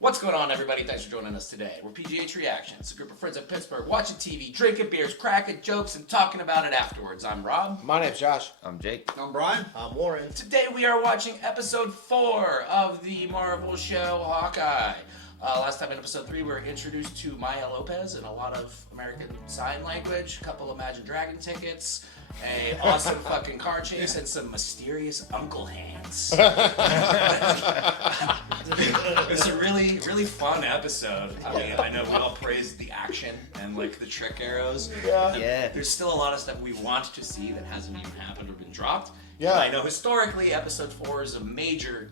What's going on, everybody? Thanks for joining us today. We're PGH Reactions, a group of friends in Pittsburgh watching TV, drinking beers, cracking jokes, and talking about it afterwards. I'm Rob. My name's Josh. I'm Jake. I'm Brian. I'm Warren. Today we are watching episode 4 of the Marvel show Hawkeye. Last time in episode 3 we were introduced to Maya Lopez and a lot of American Sign Language, a couple Imagine Dragon tickets, a awesome fucking car chase, and some mysterious uncle hands. It's a really, really fun episode. I mean, I know we all praised the action and like the trick arrows. Yeah. There's still a lot of stuff we want to see that hasn't even happened or been dropped. Yeah. And I know historically episode 4 is a major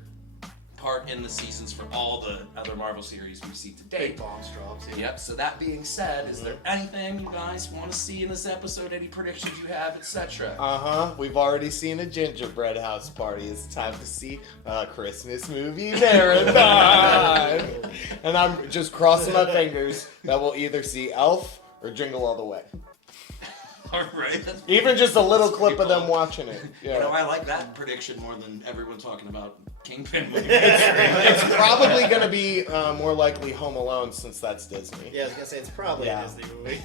part in the seasons for all the other Marvel series we've seen to date. Big bombs drops. Yeah. Yep, so that being said, is there anything you guys want to see in this episode? Any predictions you have, etc.? We've already seen a gingerbread house party. It's time to see a Christmas movie marathon. And I'm just crossing my fingers that we'll either see Elf or Jingle All the Way. Alright. Even just a little clip of them watching it. Yeah. You know, I like that prediction more than everyone talking about Kingpin movie. It's probably going to be more likely Home Alone since that's Disney. Yeah, I was gonna say it's probably a Disney movie.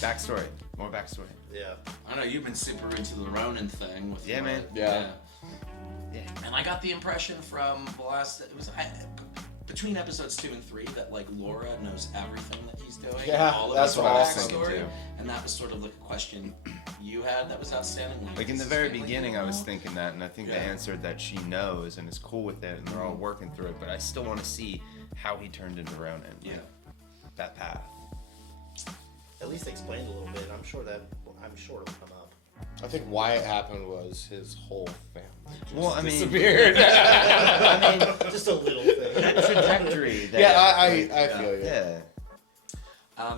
Backstory. More backstory. Yeah. I know you've been super into the Ronin thing with man. Yeah. And I got the impression from the last between episodes 2 and 3 that like Laura knows everything that he's doing. Yeah, and all of that's his what I was thinking backstory. too. And that was sort of like a question you had that was outstanding. Like in the very beginning, I was thinking that, and I think they answered that she knows and is cool with it, and they're all working through it. But I still want to see how he turned into Ronin. Yeah. That path. At least explained a little bit. I'm sure it'll come up. I think why it happened was his whole family just Well, I mean- disappeared. I mean, Just a little thing. that trajectory. That, Yeah, I feel you. Yeah.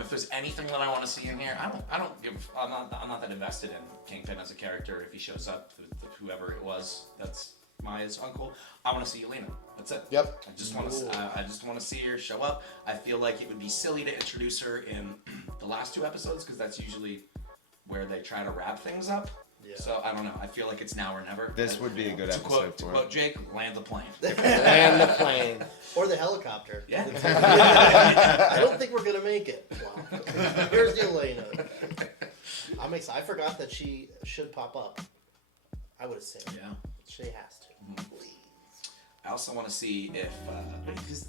If there's anything that I want to see in here, I'm not that invested in Kingpin as a character. If he shows up, whoever it was, that's Maya's uncle. I want to see Yelena. That's it. Yep. I just want to see her show up. I feel like it would be silly to introduce her in the last 2 episodes because that's usually where they try to wrap things up. Yeah. So I don't know. I feel like it's now or never. This would be a good episode To for quote it. Jake, land the plane. Land the plane. Or the helicopter. Yeah. I don't think we're gonna make it. Wow. Here's Yelena. I'm excited. I forgot that she should pop up. I would assume. Yeah. She has to. Please. I also want to see if because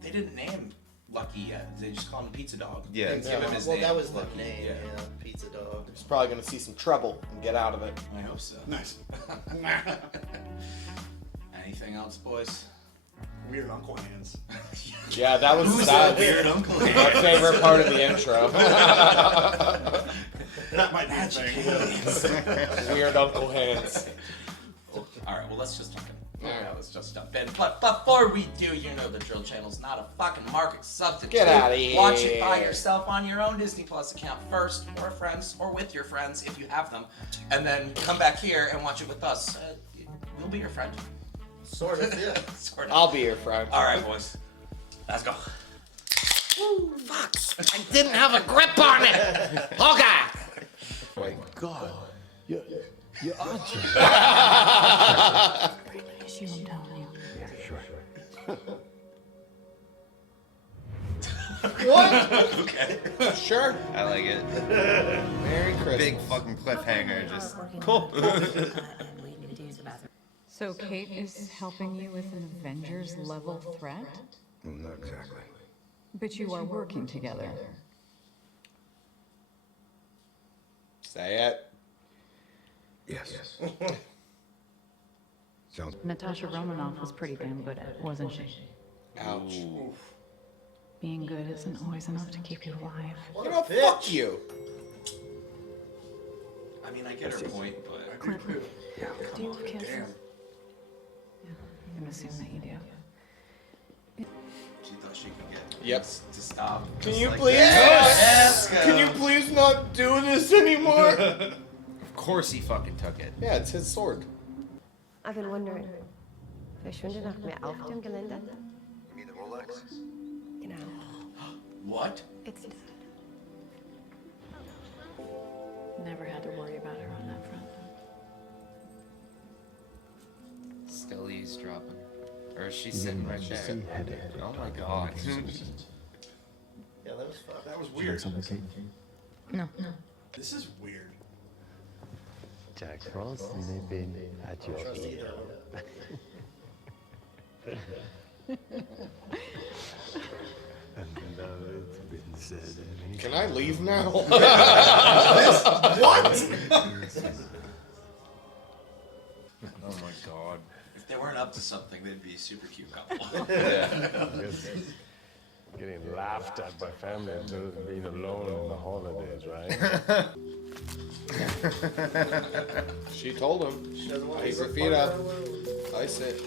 they didn't name Lucky yet. They just call him Pizza Dog. Yeah. They didn't give him his Well, name. that was the Lucky. name. Yeah. Yeah. Pizza Dog. He's probably going to see some trouble and get out of it. I hope so. Nice. Anything else, boys? Weird uncle hands. Yeah, that was Who's that that weird uncle? my favorite part of the intro. That might be a thing. Weird Uncle Hands. All right, well, let's just jump in. Let's just jump in. But before we do, you know the drill channel's not a fucking market substitute. Get outta here. Watch it by yourself on your own Disney Plus account first, or friends, or with your friends if you have them, and then come back here and watch it with us. We'll be your friend. Sort of. Yeah. Sort of. I'll be your friend. All right, boys. Let's go. Fuck! I didn't have a grip on it! Hawkeye! My God. You're Archie. Issue, I'm telling you. What? Okay. Sure. I like it. Merry Christmas. Big fucking cliffhanger. Just cool. So Kate is helping you with an Avengers level threat? Well, not exactly. But you are working together. Say it. Yes. Sounds. Natasha Romanoff was pretty damn good at it, wasn't she? Ouch. Being good isn't always enough to keep you alive. You know, fuck you. I mean, I get her point, but Clint, do you have kids? Damn. I'm gonna assume that you do. she thought she could get Yep. to stop. Can Just you like please that. not? Can you please not do this anymore? Of course he fucking took it. Yeah, it's his sword. I've been wondering, verschwinde nach mehr auf dem Gelände? You mean the Rolex? Genau. What? It's dead. Never had to worry about her on that front. Still eavesdropping. Or is she sitting right there? Oh my god. Yeah, that was fun. That was weird. No. This is weird. Jack Frost, il been at your Trust feet. either one. And it's been said. Can I leave now? Oh my god. If they weren't up to something, they'd be a super cute couple. Getting laughed at by family and being alone in the holidays, right? She told him. She doesn't want Raise to her be feet part up. of her alone. I sit.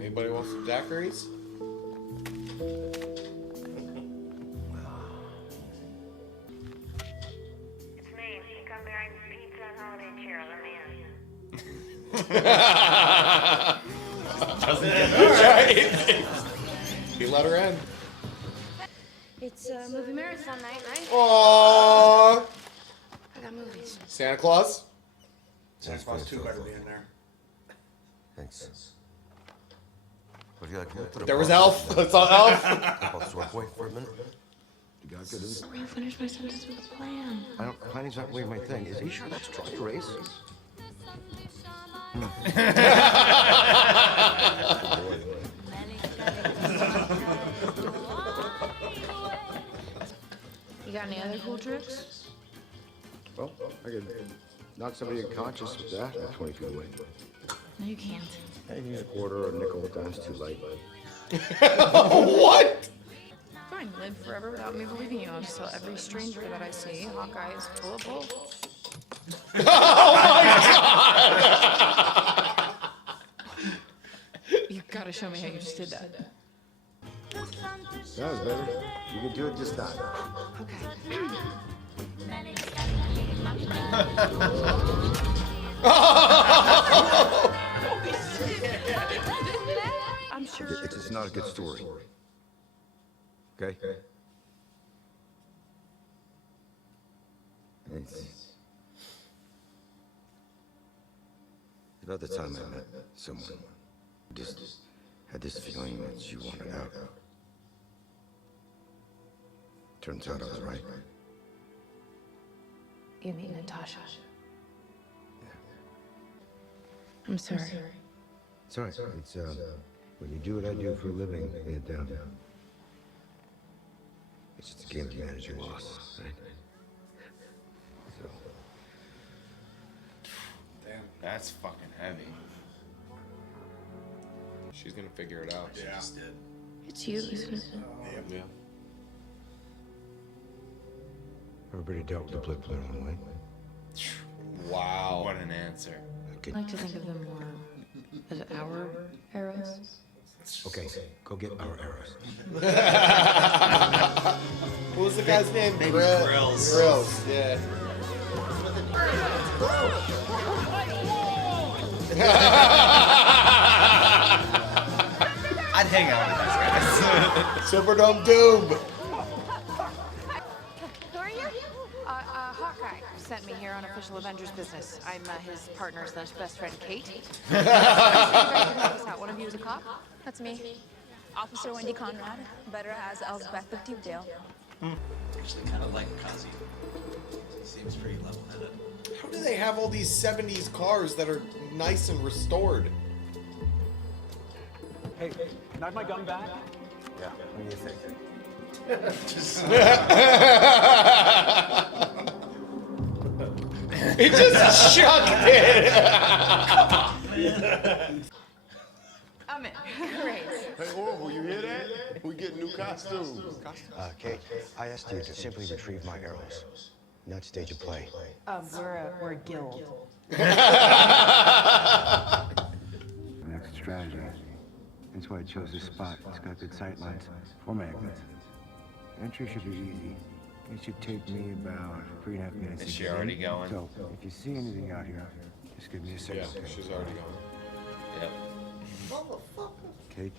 Anybody want some daiquiris? It's me. Come bearing pizza and holiday cheer. Let me in. He let her in. It's movie marathon night, right? Aww. I got movies. Santa Claus? Santa Claus 2 better be in there. Thanks. Would you like to put There was Elf. It's on Elf. Wait for a minute. You got good. We're gonna finish my sentence with a plan. Planning's not really my thing. Is he sure that's dry erase? You got any other cool tricks? Well, I could knock somebody unconscious with that at 20 feet away. No, you can't. Hey, a quarter or a nickel a time's too light. What? Fine, live forever without me believing you. I'll just tell every stranger that I see Hawkeye is full of bull. You gotta show me how you just did that. That was better. You can do it this time. I'm sure. It's just not a good story. Okay? It's about the time I met someone. Just had this feeling that you wanted out. Turns out I was right. You mean Natasha? I'm sorry. It's all right. It's, when you do what I do for a living, it's just a game of manage your loss, right? So, Damn. That's fucking heavy. She's gonna figure it out. Yeah. Just did. It's you, isn't it? Yeah. everybody dealt with the blip their own way. Wow. What an answer. I like to think of them more as our arrows. Okay, go get our arrows. What was the guy's name? Grills. Grills, yeah. I'd hang out with these guys. Superdome Doom. Who are you? Hawkeye sent me here on official Avengers business. I'm his partner slash best friend, Kate. One of you is a cop? That's me. Officer Wendy Conrad, better as Elsbeth of Deepdale. Actually, kind of like Kazi. Seems pretty level-headed. How do they have all these 70s cars that are nice and restored? Hey, can I have my gun back? Yeah, what do you think? He just chucked it. I'm in. Great. Hey, Orville, you hear that? We get new costumes. Kate, I asked you to simply retrieve my arrows, not stage a play. We're a guild. That's a strategy. That's why I chose this spot. It's got good sight lines for magnets. Entry should be easy. It should take me about 3.5 minutes. Is to she get already in. going? So, if you see anything out here, just give me a second. Yeah, she's already gone. Yep. Kate?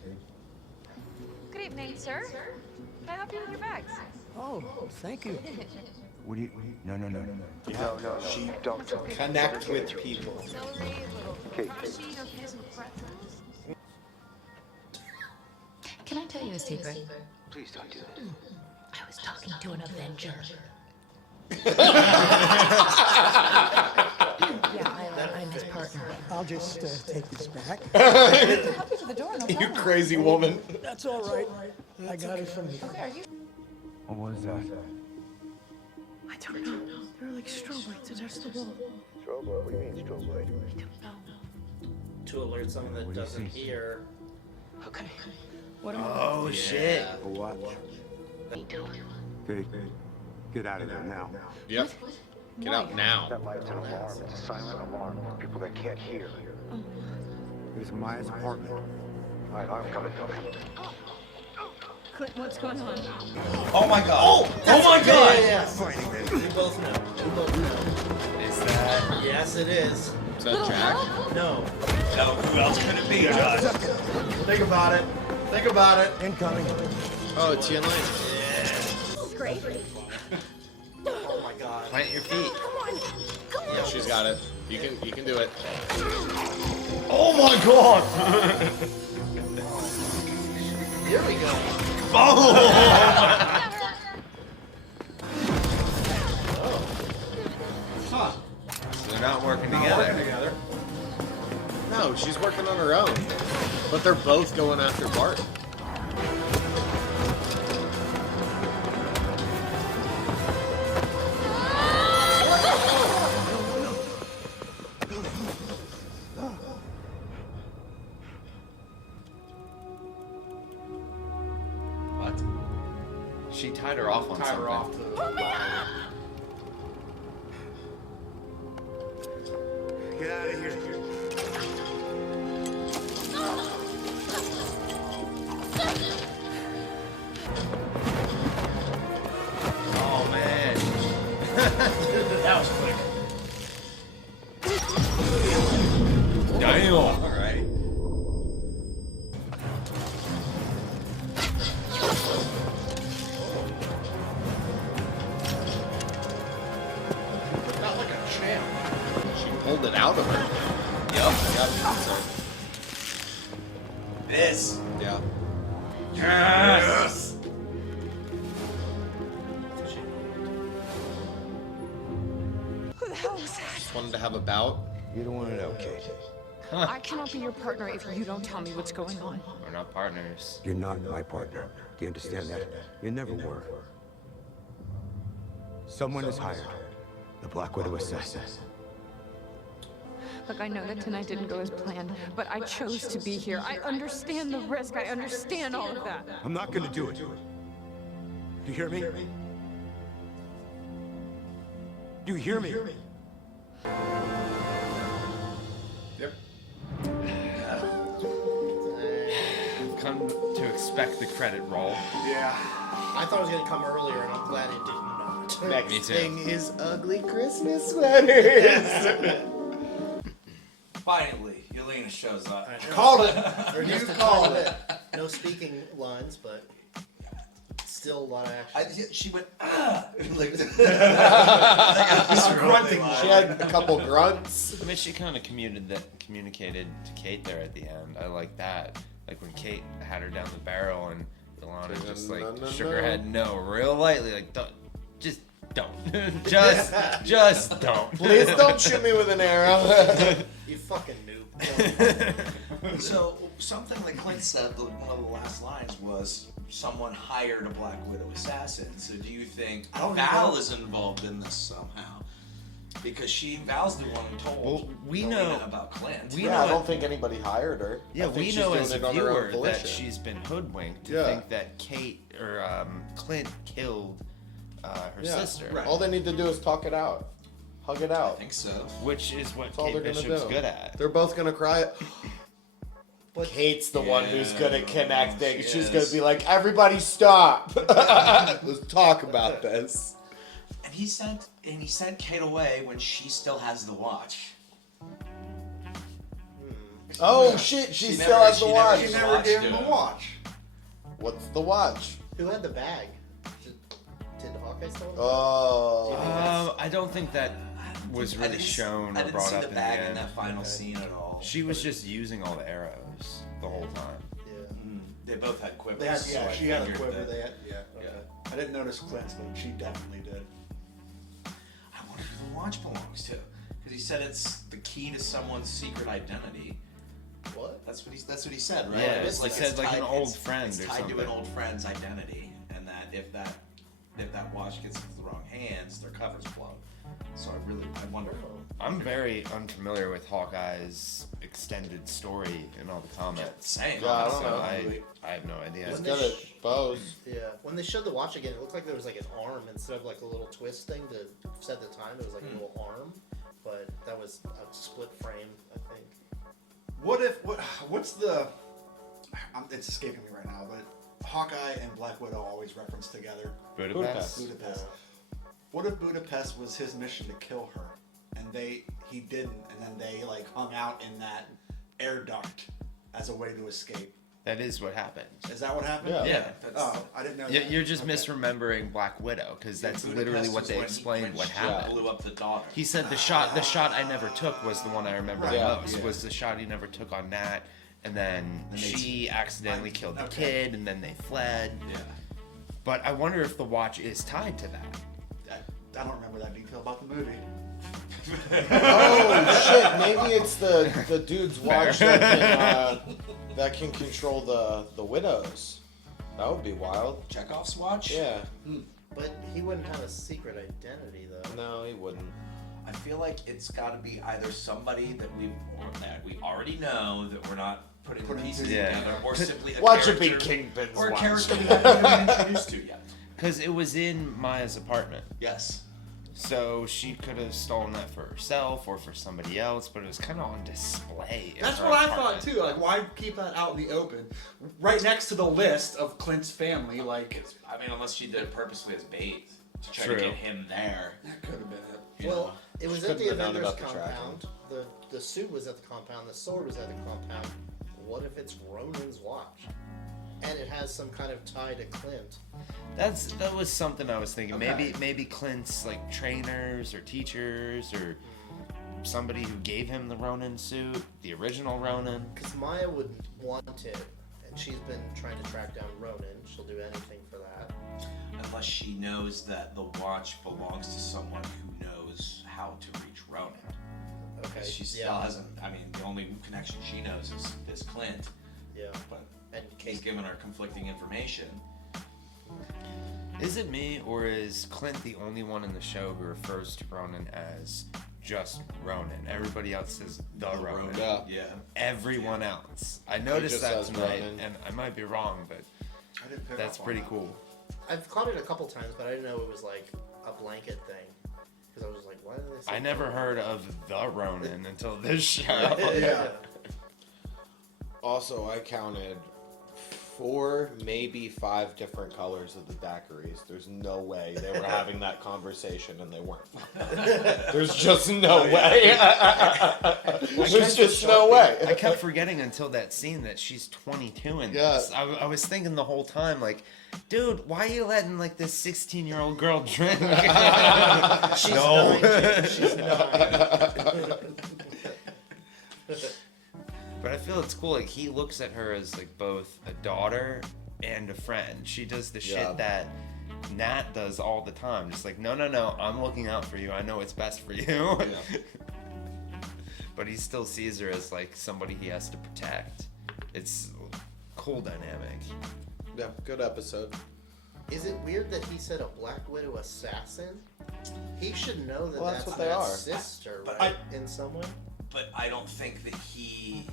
Good evening, sir. Can I help you with your bags? Oh, thank you. What do you? No. She don't connect with people. Kate. Can I tell you a secret? Please don't do that. I was talking to an Avenger. I'm his partner. I'll just take this back. You crazy woman. That's all right. I got it from you. Okay, are you? What was that? I don't know. There are like strobe lights attached to the wall. Strobe light? What do you mean strobe light? I don't know. To alert someone that doesn't hear. Okay. What am Oh shit. A watch. Okay. Get out of there now. Yep. Get out now. That light's an alarm. It's a silent alarm for people that can't hear. It was Maya's apartment. All right, I'm coming. Clint, what's going on? Oh my god. Oh my god. Yeah. We both know. We both know. Is that? Yes, it is. Is that Jack? No. No, who else could it be, Josh? Think about it. Think about it. Incoming. Oh, it's Yelena. Great. Oh my god. Plant your feet. Yeah, she's got it. You can do it. Oh my god. Here we go. Huh. So they're not working together. No, she's working on her own. But they're both going after Bart. What? She tied her off on Tie something. her off to Get out of here. Oh man. that was quick. Damn. Alright. Not like a champ. She pulled it out of her. Yep. So, This. yeah. Yes. Who the hell was that? Just wanted to have a bout. You don't want to know, Kate. I cannot be your partner if you don't tell me what's going on. We're not partners. You're not my partner. Do you understand that? You never were. Someone is hired. The Black Widow assassin. Look, I know that tonight didn't go as planned, but I chose to be here. I understand the risk. I understand all of that. I'm not gonna do it. Do you hear me? Do you hear me? Yep. I've come to expect the credit roll. Yeah. I thought it was gonna come earlier, and I'm glad it did not. Next Me too. thing is ugly Christmas sweaters. Finally, Yelena shows up. I Called it. Or You just a called tiny it. bit. No speaking lines, but still a lot of action. She went, ah! Like, Grunting. She had a couple grunts. I mean, she kind of communicated to Kate there at the end. I like that. Like when Kate had her down the barrel and Yelena just like shook her head no real lightly, like don't, just don't, just don't. Please don't shoot me with an arrow. You fucking noob. So something that Clint said, one of the last lines was, someone hired a Black Widow assassin. So do you think Val is involved in this somehow? Because Val's the one who told Well, we Yelena know about Clint. Yeah, I don't think anybody hired her. Yeah, I think we she's know doing as a it on her own viewer that volition. she's been hoodwinked to Yeah. think that Kate or Clint killed her sister. Right. All they need to do is talk it out. Hug it I out. think so. Which is what That's all Kate they're gonna Bishop's do. good at. They're both gonna cry. But Kate's the one who's good at connecting. She She's is. gonna be like, everybody stop. Let's talk about this. And he sent Kate away when she still has the watch. Oh shit, she still never- has the she never watch. gave She the never watch gave to him him. the watch. What's the watch? who had the bag? Did Hawkeye Hawkeye stolen? Oh. Do you think that's- I don't think that was I really didn't- shown I or didn't brought see up the in bag the in end. that final scene at all. She was just using all the arrows the whole time. They both had quivers. They had, so yeah, I she had a figured quiver. that- They had, yeah. I didn't notice Clint's, but she definitely did. I wonder who the watch belongs to, because he said it's the key to someone's secret identity. What? That's what he said, right? Yeah, It's he said it's like an tied- old it's- friend It's or tied to an something. old friend's identity, and that if that watch gets into the wrong hands, their covers blow. So I wonder. I'm very unfamiliar with Hawkeye's extended story in all the comments. Same. Yeah, I don't So know. I have no idea. He's good at bows. Yeah, when they showed the watch again, it looked like there was like an arm instead of like a little twist thing to set the time. It was like a little arm, but that was a split frame, I think. What's the? It's escaping me right now, but Hawkeye and Black Widow always reference together. Budapest. Budapest. What if Budapest was his mission to kill her, and he didn't, and then they like hung out in that air duct as a way to escape? That is what happened. Is that what happened? Yeah. Oh, I didn't know. You're just misremembering Black Widow because that's Budapest literally what was they when explained what she happened. blew up the daughter. He said the shot I never took was the one I remember the Right. most. Yeah. Was the shot he never took on Nat, and then she accidentally killed the okay. kid, and then they fled. Yeah. But I wonder if the watch is tied to that. I don't remember that detail about the movie. Oh shit! Maybe it's the dude's watch that can control the widows. That would be wild. Chekhov's watch. Yeah. But he wouldn't have a secret identity though. No, he wouldn't. I feel like it's got to be either somebody that we already know that we're not putting the pieces together, or simply a Watch it be character, Kingpin's or a watch. character we haven't even introduced to yet. Because it was in Maya's apartment. Yes. So she could have stolen that for herself or for somebody else, but it was kind of on display. in That's her what I apartment. thought too. Like, why keep that out in the open, right next to the list of Clint's family? Like, I mean, unless she did it purposely as bait to try True. to get him there. that could have been it. You Well, know? it was Couldn't at the have known Avengers about the tracking. compound. The suit was at the compound. The sword was at the compound. What if it's Ronan's watch? And it has some kind of tie to Clint. That was something I was thinking. Okay. Maybe Clint's like trainers or teachers or somebody who gave him the Ronin suit, the original Ronin. Because Maya would want it, and she's been trying to track down Ronan. She'll do anything for that. Unless she knows that the watch belongs to someone who knows how to reach Ronan. Okay. She still hasn't. I mean, the only connection she knows is Clint. Yeah. But And he's given her conflicting information. Is it me or is Clint the only one in the show who refers to Ronin as just Ronin? Everybody else says the Ronin. Yeah. Everyone else. I noticed just that says tonight, Ronin. and I might be wrong, but I didn't pick that's up on pretty that. cool. I've caught it a couple times, but I didn't know it was like a blanket thing. Because I was like, why did they say I never heard of the Ronin until this show. Yeah. Also, I counted 4, maybe 5 different colors of the daiquiris. There's no way they were having that conversation and they weren't. There's just no way. There's just no way. I kept forgetting until that scene that she's 22 in this. I was thinking the whole time, like, dude, why are you letting like this 16-year-old girl drink? She's No. 9. She's 9. But I feel it's cool. Like he looks at her as like both a daughter and a friend. She does the Yeah. shit that Nat does all the time. Just like, no, I'm looking out for you. I know what's best for you. But he still sees her as like somebody he has to protect. It's a cool dynamic. Yeah, good episode. Is it weird that he said a Black Widow assassin? He should know that Well, that's that's what they Nat's are. sister, But right? In some way? But I don't think that he.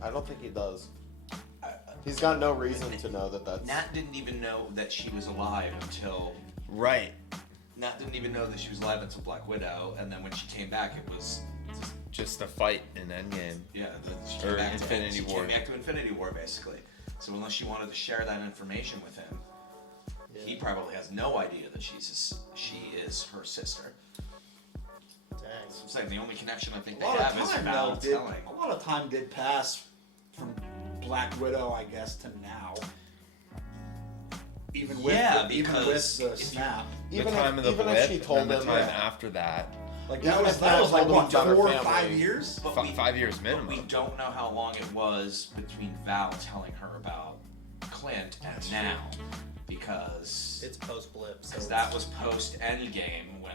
I don't think he does. He's got no reason to know that that's... Nat didn't even know that she was alive until. Right. Nat didn't even know that she was alive until Black Widow, and then when she came back, it was. Just a fight in Endgame. Yeah, she came Or back Infinity to, War. She came back to Infinity War, basically. So unless she wanted to share that information with him, he probably has no idea that she is her sister. Dang. So I'm saying the only connection I think A they lot have of is time Val though telling. a lot of time did pass from Black Widow, I guess, to now. Even with the snap. The time of the even blip, if she told and the him time after that. Like Even that if was like what, told him about 4 her or 5 family. years? But 5 years minimum. We don't know how long it was between Val telling her about Clint and now, because it's post blip. So that was post Endgame when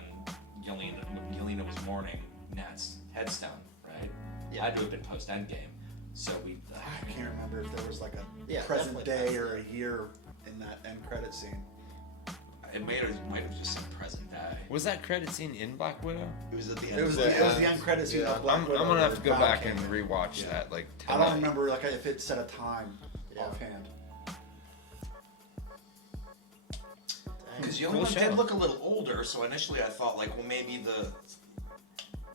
Yelena was mourning Nat's headstone, right? Yeah, had to have been post Endgame. So I can't remember if there was like a present definitely day or a year in that end credit scene. It might have just said present day. Was that credit scene in Black Widow? It was at the end. It was the end credit scene of Black Widow. I'm gonna have to go Val back came and in. rewatch that. Like I tonight. don't remember like if it set a time offhand. Because Yelena did look a little older, so initially I thought like, well, maybe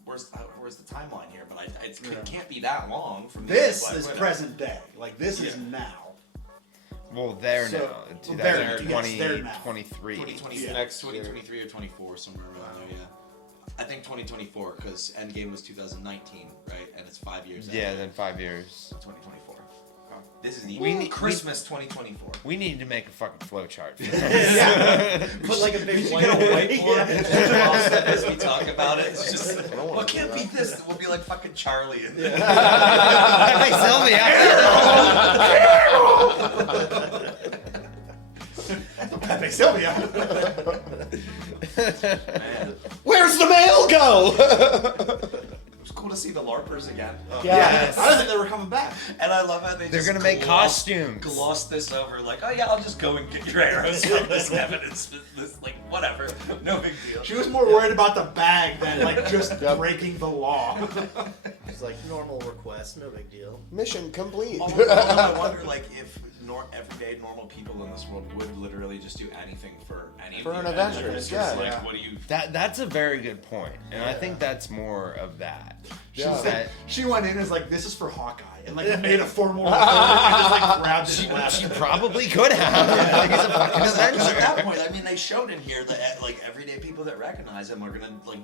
where's the timeline here? But it can't be that long from This the is present day. Like this is now. Well, there So- now. well, there now. 2023. Yes, there now. 2023 or 24, somewhere around there, yeah. I think 2024, because Endgame was 2019, right? And it's 5 years Yeah, after. then 5 years. 2024. This is the We need- Christmas 2024. We need to make a fucking flowchart. Put like a big Get a whiteboard and just as we talk about it. It's just, well, it can't be this. We'll be like fucking Charlie. And Hey, Sylvia! Pepe Sylvia. Man. Where's the mail go? It was cool to see the LARPers again. Yes. I didn't think they were coming back. And I love how They're just gonna make costumes. gloss this over, like, oh yeah, I'll just go and get your arrows from this evidence. This, like, whatever, no big deal. She was more worried about the bag than like just breaking the law. It's like normal request, no big deal. Mission complete. Although I wonder, like, if everyday normal people in this world would literally just do anything for any For of an the Avengers, yeah. Like, what do you? That's a very good point, and I think that's more of that. She went in as like, this is for Hawkeye, and like made a formal report and just like grabbed it and left. She probably could have. Like, he's a fucking Avenger. Because at that point, I mean, they showed in here that like everyday people that recognize him are gonna like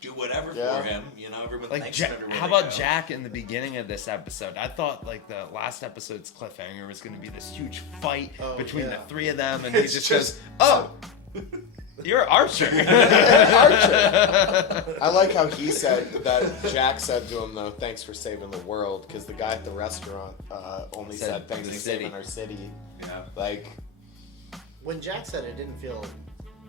do whatever for him. You know, everyone Like, thanks him everywhere how they about go. Jack in the beginning of this episode? I thought like the last episode's cliffhanger was going to be this huge fight between the three of them, and he just goes, "Oh, you're Archer." I like how he said that. Jack said to him though, "Thanks for saving the world," because the guy at the restaurant only said, "Thanks for saving our city." Yeah. Like When Jack said it, didn't feel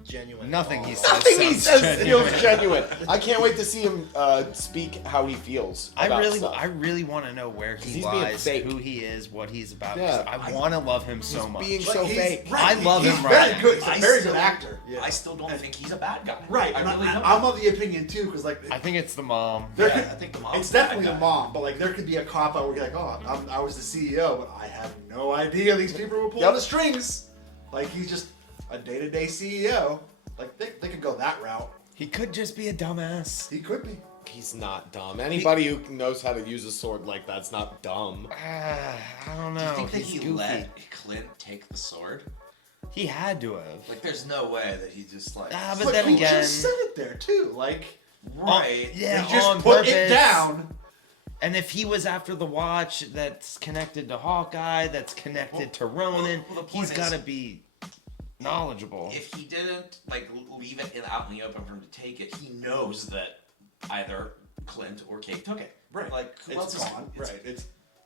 genuine. Nothing at all. he says. nothing he sounds says genuine. feels genuine. I can't wait to see him speak how he feels. I about really stuff. want to know where he He's being lies, fake. who he is, what he's about. Yeah. 'Cause I want to love him so much. being Like, so he's- fake. right, I love he's him very right good. He's a I very still- good actor. I still don't think he's a bad guy. Right, I and really don't. I'm of the opinion too, because like I think it's the mom. there Yeah, could, I think the mom's it's the bad definitely the guy. mom, but like there could be a cop out where you're like, oh, I was the CEO, but I had no idea these people were pulling the strings. Like he's just a day-to-day CEO. Like they could go that route. He could just be a dumbass. He could be. He's not dumb. Anybody who knows how to use a sword like that's not dumb. I don't Do you know. think that He's he goofy. let Clint take the sword? He had to have. Like, there's no way that he just like. But But then he again, just said it there too. Like right. yeah, he just on put purpose. it down. And if he was after the watch that's connected to Hawkeye, that's connected to Ronan, well, the point he's is- got to be knowledgeable. If he didn't like leave it out in the open for him to take it, he knows that either Clint or Kate took it. Right. Like, who It's else is gone. Right.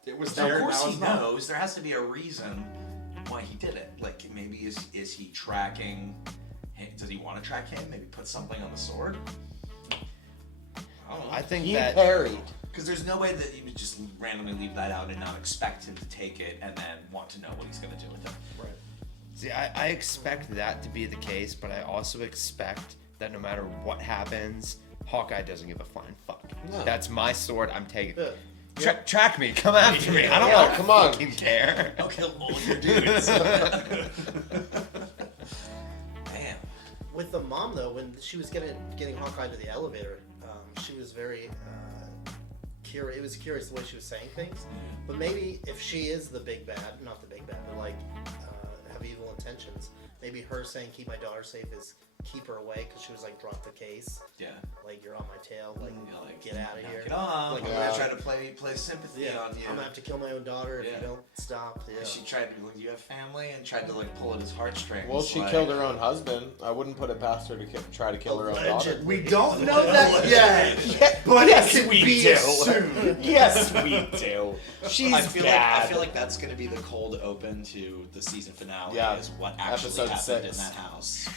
It was Now, there. of course now he it's not. knows. There has to be a reason why he did it. Like, maybe is he tracking? Does he want to track him? Maybe put something on the sword. I don't know. I think He that parried. Because there's no way that you would just randomly leave that out and not expect him to take it and then want to know what he's going to do with it. Right. See, I expect that to be the case, but I also expect that no matter what happens, Hawkeye doesn't give a flying fuck. No. That's my sword. I'm taking. Yeah. Track me. Come after me. I don't Yeah, want come on. fucking care. I'll kill all your dudes. Man. With the mom though, when she was getting Hawkeye to the elevator, she was very curious. It was curious the way she was saying things. But maybe if she is the big bad, not the big bad, but like have evil intentions, maybe her saying "keep my daughter safe" is keep her away because she was like, drop the case. Yeah. Like, you're on my tail. Like, like, get out of here. Get off. Like, I'm gonna try to play sympathy on you. I'm gonna have to kill my own daughter if you don't stop. Yeah. She tried to, like, you have family, and tried to like pull at his heartstrings. Well, she killed her own husband. I wouldn't put it past her to try to kill her own daughter. We don't know that yet, but yes, it could we be do. soon. Yes, we do. She's I feel like that's gonna be the cold open to the season finale. Yeah. Is what actually Episode happened 6. in that house.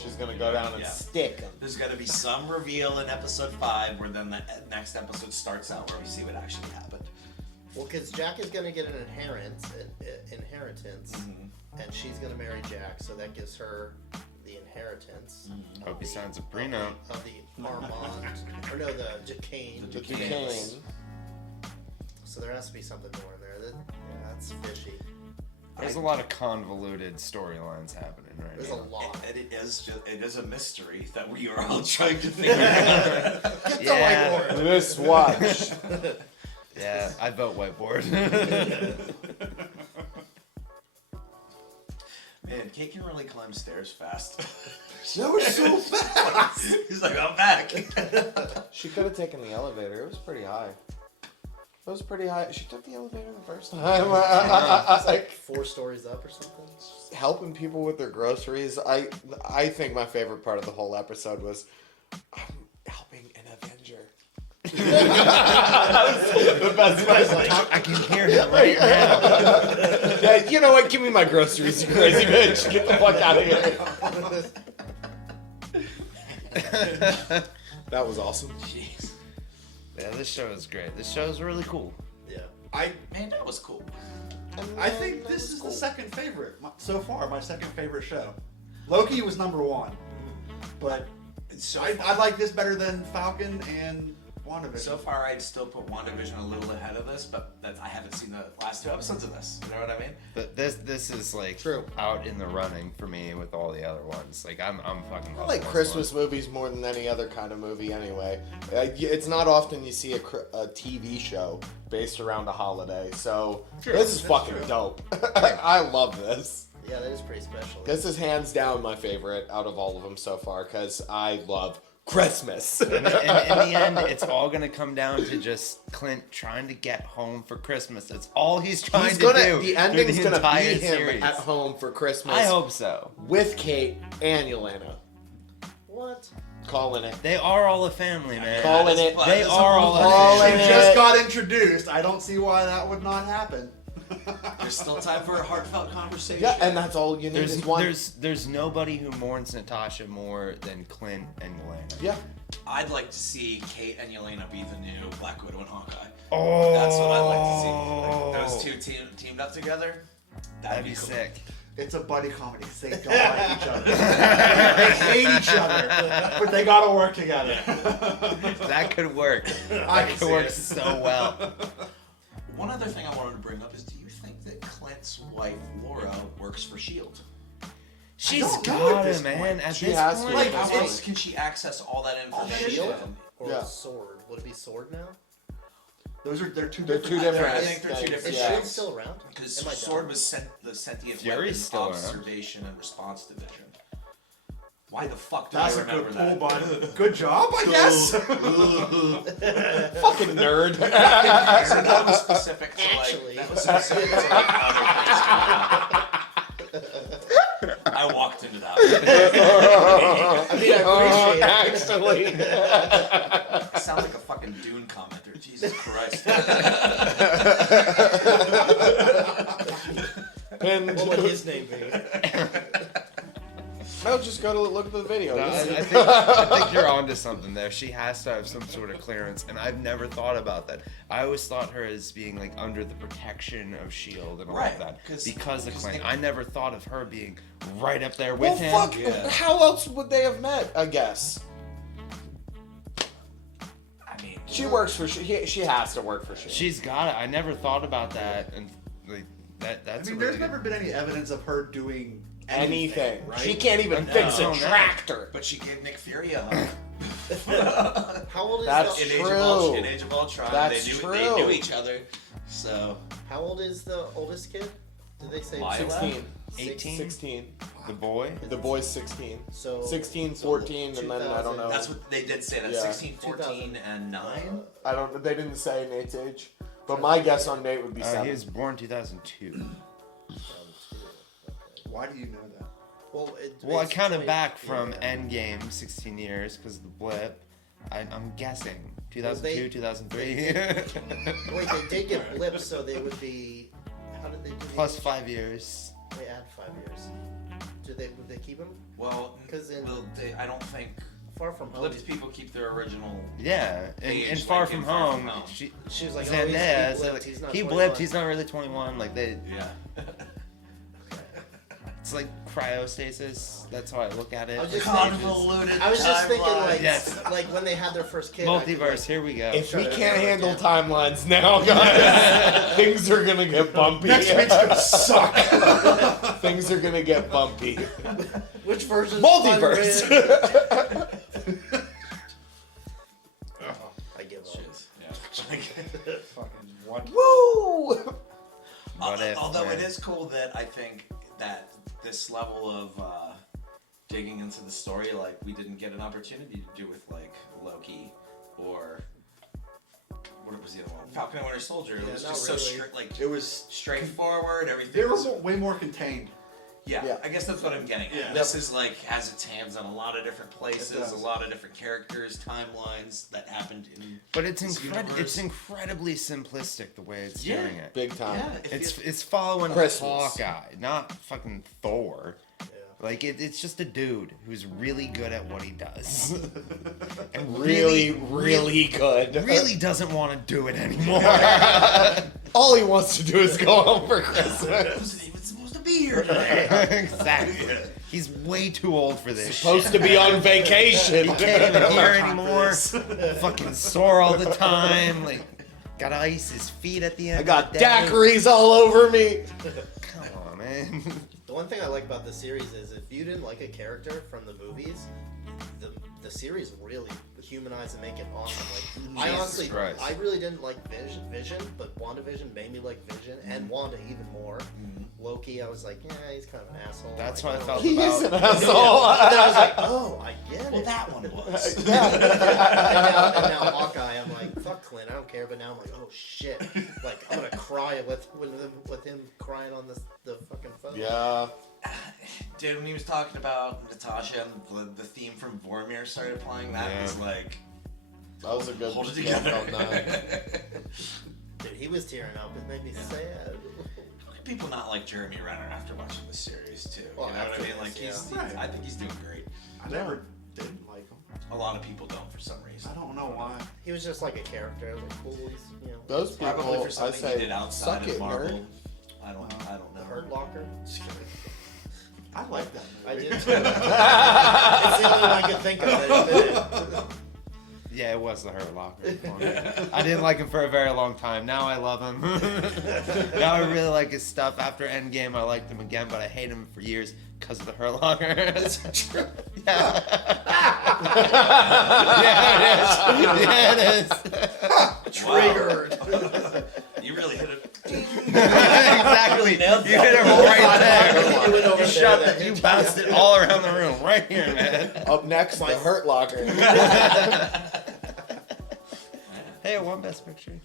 She's gonna go down and stick him. There's gonna be some reveal in episode 5, where then the next episode starts out, where we see what actually happened. Well, because Jack is gonna get an inheritance, and she's gonna marry Jack, so that gives her the inheritance. Hope he signs a prenup. Of the Armand, or no, the Duquesne. The Duquesne. So there has to be something more in there. That's fishy. There's a lot of convoluted storylines happening right There's now. a lot. It is a mystery that we are all trying to figure out. Get the whiteboard. This watch. Yeah, I vote whiteboard. Man, Kate can really climb stairs fast. That was so fast. He's like, I'm back. She could have taken the elevator. It was pretty high. It was pretty high. She took the elevator the first time. It's like 4 stories up or something. Helping people with their groceries. I think my favorite part of the whole episode was helping an Avenger. The best part. I can hear him right now. Yeah, you know what? Give me my groceries, you crazy bitch. Get the fuck out of here. That was awesome. Jeez. Yeah, this show is great. This show is really cool. Yeah. Man, that was cool. I think this is the second favorite so far. My second favorite show. Loki was number 1, but I like this better than Falcon and WandaVision. So far, I'd still put WandaVision a little ahead of this, but I haven't seen the last 2 episodes of this. You know what I mean? But this is like out in the running for me with all the other ones. Like I'm fucking. I like Christmas movies more than any other kind of movie anyway. It's not often you see a TV show based around a holiday, so this is fucking dope. I love this. Yeah, that is pretty special. This is hands down my favorite out of all of them so far because I love Christmas. And in the end, it's all gonna come down to just Clint trying to get home for Christmas. That's all he's trying to do. The ending's the gonna be entire him series. at home for Christmas. I hope so. With Kate and Yelena. What? Calling it. They are all a family, man. Calling it. They are all a Calling family. She just got introduced. I don't see why that would not happen. There's still time for a heartfelt conversation. Yeah, and that's all you need is one. There's nobody who mourns Natasha more than Clint and Yelena. Yeah. I'd like to see Kate and Yelena be the new Black Widow and Hawkeye. Oh, That's what I'd like to see. Like, those 2 teamed up together. That'd be cool. sick. It's a buddy comedy. They don't like each other. They hate each other, but they gotta work together. That could work. I That can could see work it. so well. One other thing I wanted to bring up is, do you think that Clint's wife Laura works for S.H.I.E.L.D.? She's don't know at got this it, man. point. At She this has to. point, Like, It's- can she access all that information? Shield or Yeah. sword? Would it be sword now? They're two They're different. two different. I think they're 2 things, different Is yeah. Shield still around? Because Am I Sword dumb? was the sentient Fury's weapon still around. observation and response division. Why the fuck do That's I a remember good pull, that? bud. Good job, I guess. Fucking nerd. That was specific to Actually. that was specific to other things. I walked into that. I mean, I appreciate it. Actually. I sound like a fucking Dune commenter. Jesus Christ. And What would his name be? no, just go to look at the video. No, This is- I think you're onto something there. She has to have some sort of clearance, and I've never thought about that. I always thought her as being like under the protection of S.H.I.E.L.D. and all Right, of that because of Clint. Nick- I never thought of her being right up there well, with him. fuck. Yeah. How else would they have met? I guess I mean, she works for. She has to work for shit. She's got it. I never thought about that, and like I that's mean, a there's really never been any evidence of her doing anything. right? She can't even No. fix a No. tractor. but she gave Nick Fury a hug. How old is That's the true. In Age of Ultron, That's they true. knew each other. So How old is the oldest kid? Did they say Lila? 16. 18? 16. The boy? The boy's 16. So 16, 14, and then I don't know. That's what they did say. That Yeah. 16, 14, and 9. I don't. They didn't say Nate's age, but my guess on Nate would be 7. He was born 2002. Why do you know that? Well, I counted back from Endgame, 16 years, because of the blip. I'm guessing 2002, 2003. Wait, they did get blips, so they would be. How did they do? Plus 5 years. They add 5 years. Would they keep them? Well, because I don't think Far From Home. blipped people keep their original. Yeah, age, and Far like From in Far Home, From she was like, oh, Zendaya, he's so blipped, like, he's not he 21. blipped, he's not really 21. Like they. Yeah. It's like cryostasis. That's how I look at it. I was just Convoluted. I was just thinking like, Yes. like when they had their first kid. Multiverse. Here we go. If we can't handle timelines now, guys, things are gonna get bumpy. Next week's gonna suck. Things are gonna get bumpy. Which version? Multiverse. I give up. Yeah. Fucking what? Woo! What if, Although man? it is cool that I think that this level of digging into the story, like we didn't get an opportunity to do with like Loki or what was the other one? Falcon and Winter Soldier. It was not just really. so straight, like It was. straightforward. Everything. They were was- way more contained. Yeah, I guess that's what I'm getting at. Yeah. This is like has its hands on a lot of different places, does. a lot of different characters, timelines that happened in. But it's this universe. it's incredibly simplistic the way it's Yeah. doing it. Big time. Yeah, It's following Christmas. Hawkeye, not fucking Thor. Like it's just a dude who's really good at what he does, and Really good. really doesn't want to do it anymore. All he wants to do is go home for Christmas. wasn't even supposed to be here today. Exactly. He's way too old for this. Supposed to be on vacation. He can't even hear anymore. Fucking sore all the time. Like, gotta ice his feet at the end. I got of the day. daiquiris all over me. Come on, man. The one thing I like about the series is if you didn't like a character from the movies, the series really humanize and make it awesome. Like I honestly, Christ. I really didn't like Vision, but WandaVision made me like Vision and Wanda even more. Loki, I was like, yeah, he's kind of an asshole. That's like, what I felt He about. is an asshole. And then I was like, oh, I get it. Well, that one was. and now Hawkeye, I'm like, fuck Clint, I don't care. But now I'm like, oh shit, like I'm gonna cry with him crying on the fucking phone. Yeah. Dude, when he was talking about Natasha and the theme from Vormir started playing, that was like. That was a good Hold it yeah, together. felt nice. Dude, he was tearing up. It made me sad. How can people not like Jeremy Renner after watching the series too? Well, you know what I after mean? this, Like yeah. I think he's doing great. I never didn't like him. A lot of people don't for some reason. I don't know why. He was just like a character. I was like, cool, he's, you know. Those Probably people, for I something he say, did outside suck of it, Marvel. nerd. I don't The know. Hurt Locker. I like that I movie. did too. It's the only one I could think of that fit. Yeah, it was the Hurt Locker. I didn't like him for a very long time. Now I love him. Now I really like his stuff. After Endgame, I liked him again, but I hate him for years because of the Hurt Locker. It's true. Yeah. Yeah, it is. Triggered. You really hit it. Exactly. You hit it right there. You went over You shot there, it. You bounced it all around the room, right here, man. Up next, the Hurt Locker. Hey, I won Best Picture.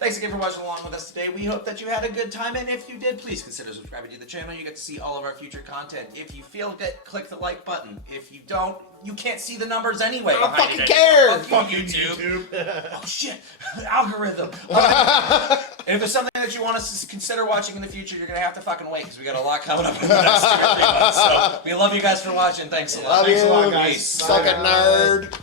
Thanks again for watching along with us today. We hope that you had a good time, and if you did, please consider subscribing to the channel. You get to see all of our future content. If you feel it, click the like button. If you don't, you can't see the numbers anyway. I don't behind fucking it. care. Fuck you, YouTube. Oh shit, algorithm. And if there's something that you want us to consider watching in the future, you're gonna have to fucking wait because we got a lot coming up in the next 2 or 3 months. So we love you guys for watching. Thanks a lot. Love Thanks a lot, you. guys. Suck it, nerd.